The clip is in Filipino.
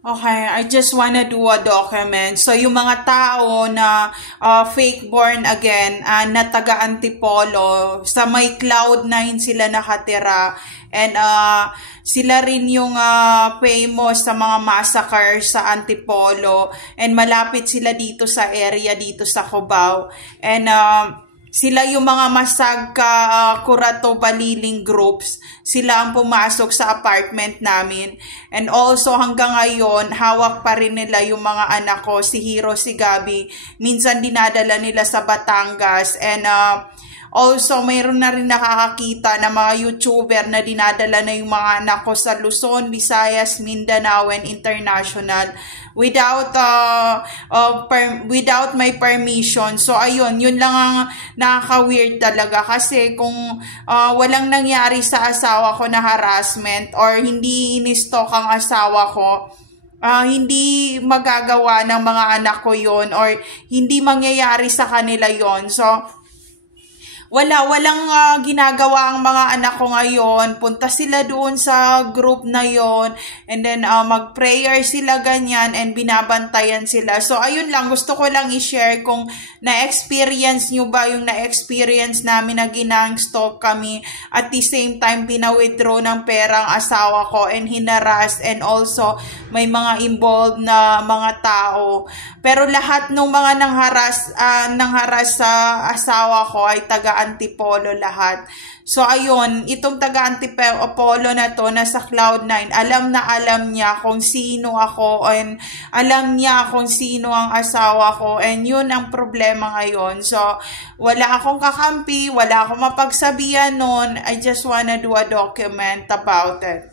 Okay, I just wanna do a document. So, yung mga tao na fake born again, na taga Antipolo, sa may Cloud9 sila nakatira. And sila rin yung famous sa mga massacre sa Antipolo. And malapit sila dito sa area, dito sa Cubao. And sila yung mga masagka Curato Baliling groups. Sila ang pumasok sa apartment namin. And also hanggang ngayon, hawak pa rin nila yung mga anak ko, si Hero, si Gabi. Minsan dinadala nila sa Batangas. And also, mayroon na rin nakakakita na mga YouTuber na dinadala na yung mga anak ko sa Luzon, Visayas, Mindanao, and International without without my permission. So ayun, yun lang ang nakaka-weird talaga kasi kung walang nangyari sa asawa ko na harassment or hindi in-stalk ang asawa ko, hindi magagawa ng mga anak ko yon or hindi mangyayari sa kanila yon. So walang ginagawa ang mga anak ko ngayon. Punta sila doon sa group na yon, and then mag-prayer sila ganyan, and binabantayan sila. So ayun lang, gusto ko lang i-share kung na-experience nyo ba yung na-experience namin na ginang-stalk kami, at the same time pina-withdraw ng perang asawa ko and hinaras, and also may mga involved na mga tao. Pero lahat ng mga nangharas sa asawa ko ay taga Antipolo lahat. So ayun, itong taga Antipolo na to, nasa Cloud9, alam na alam niya kung sino ako, and alam niya kung sino ang asawa ko, and yun ang problema ngayon. So wala akong kakampi, wala akong mapagsabihan nun. I just wanna do a document about it.